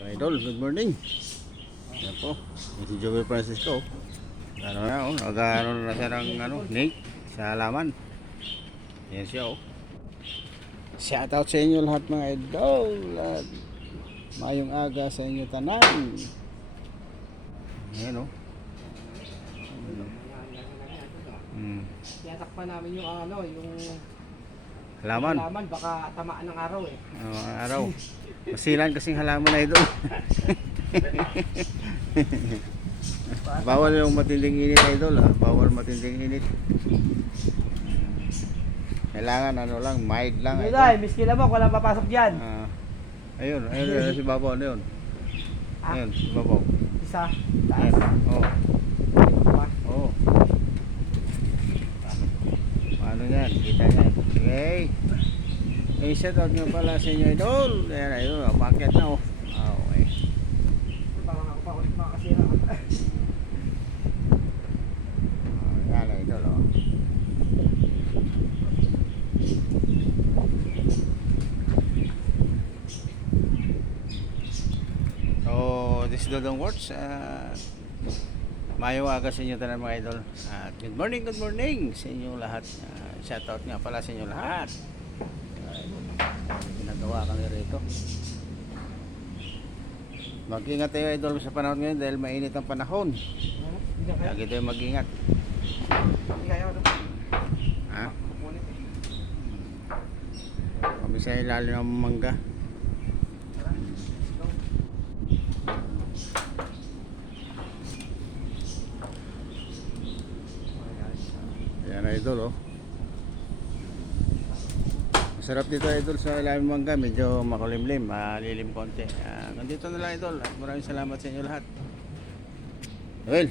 Idol, good morning. Yan po, si Joey Francisco. Ano na, nag-ano na siya ng Nate sa halaman. Yan siya, Shout out sa inyo lahat mga idol. At mayong aga sa inyo tanan. Ayan, Tiyatak pa namin yung yung halaman. halaman, baka tamaan ng araw eh. Araw. Masilan kasing halaman na idol. Bawal yung matinding init idol, bawal matinding init. Kailangan lang, mild lang. Hindi na, miski lamok, walang papasok dyan. Ayun si Babaw na yun. Ayun, si Babaw. Isa, Ayan, taas. Oo. Paano yan? Kita yan. Okay. Shout out nyo pala sa inyo idol. Ayan, ayun, umakyat na okay. Baka ako pa ulit makakasira. Yan idol So, this is Dodong Words. Mayo aga sa inyo tanan mga idol. At good morning sa inyong lahat. Shout out nga pala sa inyo lahat. Ginagawa kami rito. Mag-ingat tayo idol sa panahon ngayon dahil mainit ang panahon. Lagi tayo mag-ingat. Hindi kaya ako. Kami sa ilalim ng mangga. Yan idol Masarap dito idol sa ilalim ng mangga. Medyo makulimlim, malilim konti. Nandito na lang idol. At maraming salamat sa inyo lahat. Well.